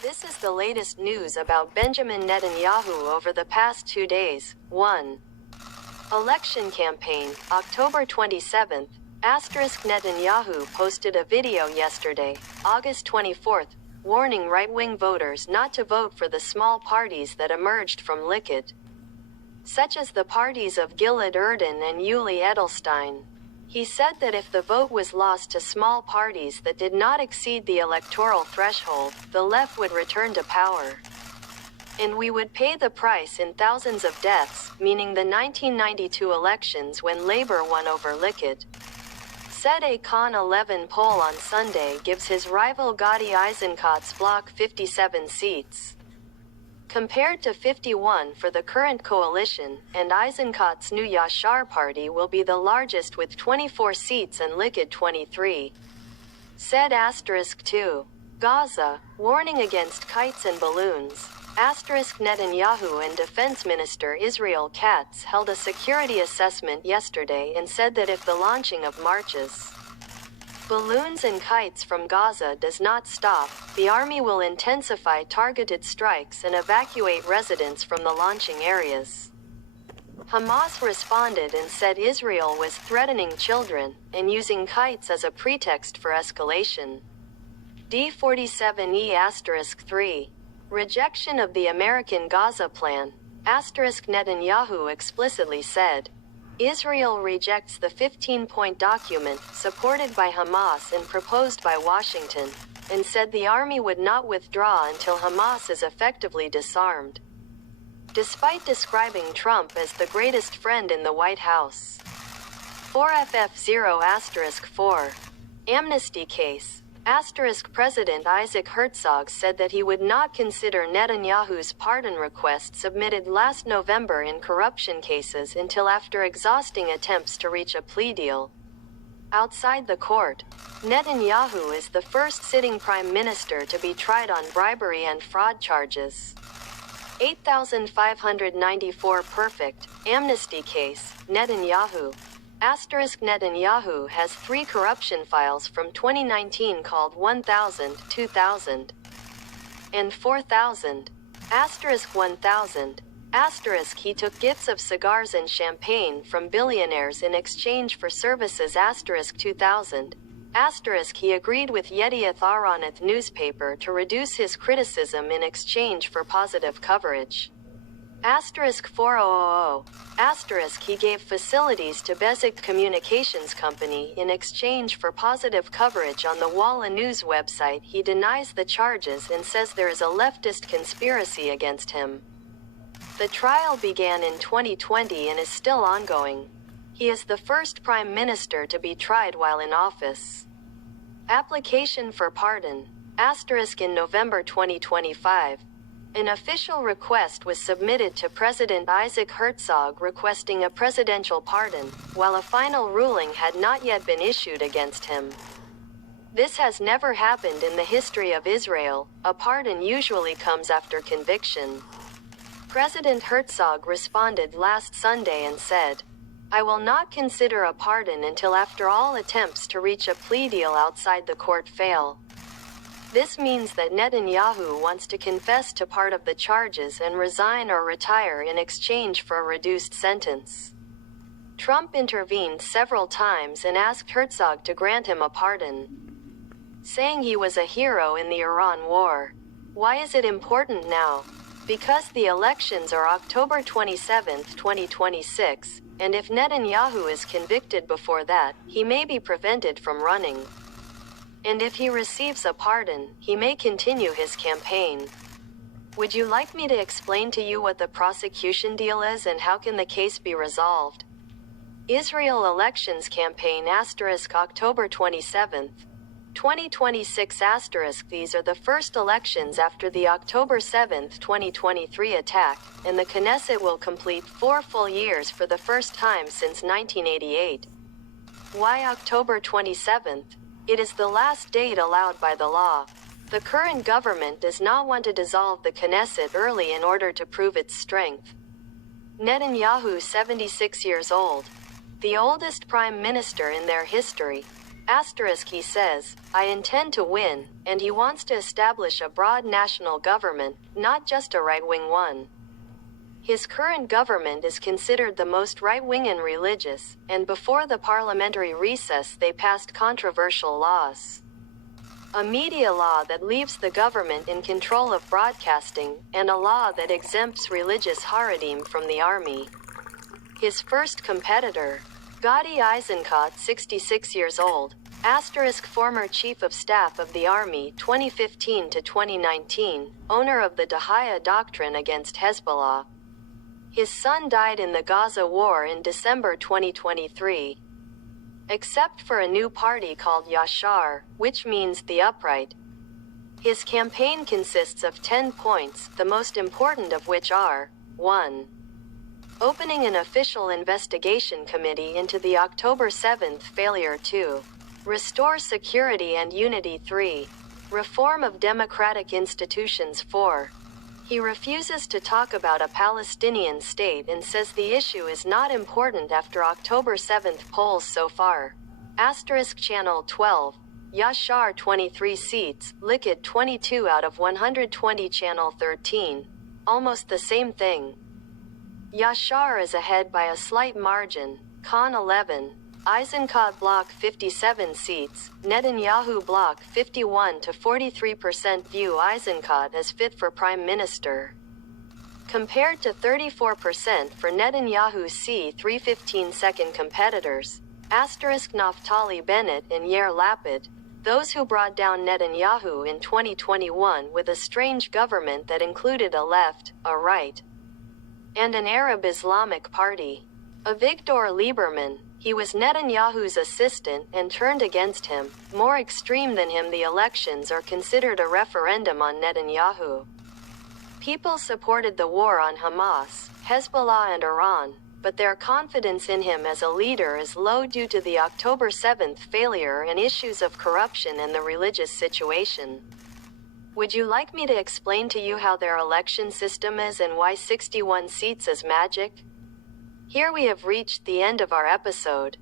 This is the latest news about Benjamin Netanyahu over the past 2 days. 1. Election campaign, October 27th. Netanyahu posted a video yesterday, August 24th, warning right-wing voters not to vote for the small parties that emerged from Likud, such as the parties of Gilad Erdan and Yuli Edelstein. He said that if the vote was lost to small parties that did not exceed the electoral threshold, the left would return to power. And we would pay the price in thousands of deaths, meaning the 1992 elections when Labour won over Likud. Said a Con 11 poll on Sunday gives his rival Gadi Eisenkot's bloc 57 seats, compared to 51 for the current coalition, and Eisenkot's new Yashar party will be the largest with 24 seats and Likud 23. Said *2. Gaza, warning against kites and balloons. Netanyahu and Defense Minister Israel Katz held a security assessment yesterday and said that if the launching of marches, balloons and kites from Gaza does not stop, the army will intensify targeted strikes and evacuate residents from the launching areas. Hamas responded and said Israel was threatening children and using kites as a pretext for escalation. D47E*3. Rejection of the American Gaza plan. Netanyahu explicitly said, Israel rejects the 15-point document supported by Hamas and proposed by Washington, and said the army would not withdraw until Hamas is effectively disarmed. Despite describing Trump as the greatest friend in the White House. 4FF0*4. Amnesty case. President Isaac Herzog said that he would not consider Netanyahu's pardon request submitted last November in corruption cases until after exhausting attempts to reach a plea deal. Outside the court, Netanyahu is the first sitting prime minister to be tried on bribery and fraud charges. 8594 perfect. Amnesty case, Netanyahu. Netanyahu has 3 corruption files from 2019 called 1000, 2000, and 4000. 1000. He took gifts of cigars and champagne from billionaires in exchange for services. 2000. He agreed with Yedioth Ahronoth newspaper to reduce his criticism in exchange for positive coverage. 4000. He gave facilities to Bezik Communications Company in exchange for positive coverage on the Walla News website. He denies the charges and says there is a leftist conspiracy against him. The trial began in 2020 and is still ongoing. He is the first prime minister to be tried while in office. Application for pardon. In November 2025. An official request was submitted to President Isaac Herzog requesting a presidential pardon, while a final ruling had not yet been issued against him. This has never happened in the history of Israel. A pardon usually comes after conviction. President Herzog responded last Sunday and said, I will not consider a pardon until after all attempts to reach a plea deal outside the court fail. This means that Netanyahu wants to confess to part of the charges and resign or retire in exchange for a reduced sentence. Trump intervened several times and asked Herzog to grant him a pardon, saying he was a hero in the Iran war. Why is it important now? Because the elections are October 27, 2026, and if Netanyahu is convicted before that, he may be prevented from running. And if he receives a pardon, he may continue his campaign. Would you like me to explain to you what the prosecution deal is and how can the case be resolved? Israel Elections Campaign October 27, 2026 These are the first elections after the October 7, 2023 attack, and the Knesset will complete 4 full years for the first time since 1988. Why October 27th? It is the last date allowed by the law. The current government does not want to dissolve the Knesset early in order to prove its strength. Netanyahu, 76 years old, the oldest prime minister in their history, Asterisk he says, I intend to win, and he wants to establish a broad national government, not just a right-wing one. His current government is considered the most right-wing and religious, and before the parliamentary recess they passed controversial laws. A media law that leaves the government in control of broadcasting, and a law that exempts religious Haredim from the army. His first competitor, Gadi Eisenkot, 66 years old, asterisk former Chief of Staff of the Army 2015 to 2019, owner of the Dahaya Doctrine against Hezbollah. His son died in the Gaza war in December 2023. Except for a new party called Yashar, which means the upright. His campaign consists of 10 points, the most important of which are, 1. Opening an official investigation committee into the October 7th failure. 2. Restore security and unity. 3. Reform of democratic institutions. 4. He refuses to talk about a Palestinian state and says the issue is not important after October 7th polls so far. Asterisk Channel 12. Yashar 23 seats, Likud 22 out of 120. Channel 13. Almost the same thing. Yashar is ahead by a slight margin, Khan 11. Eisenkot bloc 57 seats, Netanyahu bloc 51 to 43% view Eisenkot as fit for prime minister. Compared to 34% for Netanyahu's C315 second competitors, asterisk Naftali Bennett and Yair Lapid, those who brought down Netanyahu in 2021 with a strange government that included a left, a right, and an Arab Islamic party. Avigdor Lieberman, he was Netanyahu's assistant and turned against him. More extreme than him, the elections are considered a referendum on Netanyahu. People supported the war on Hamas, Hezbollah and Iran, but their confidence in him as a leader is low due to the October 7th failure and issues of corruption and the religious situation. Would you like me to explain to you how their election system is and why 61 seats is magic? Here we have reached the end of our episode.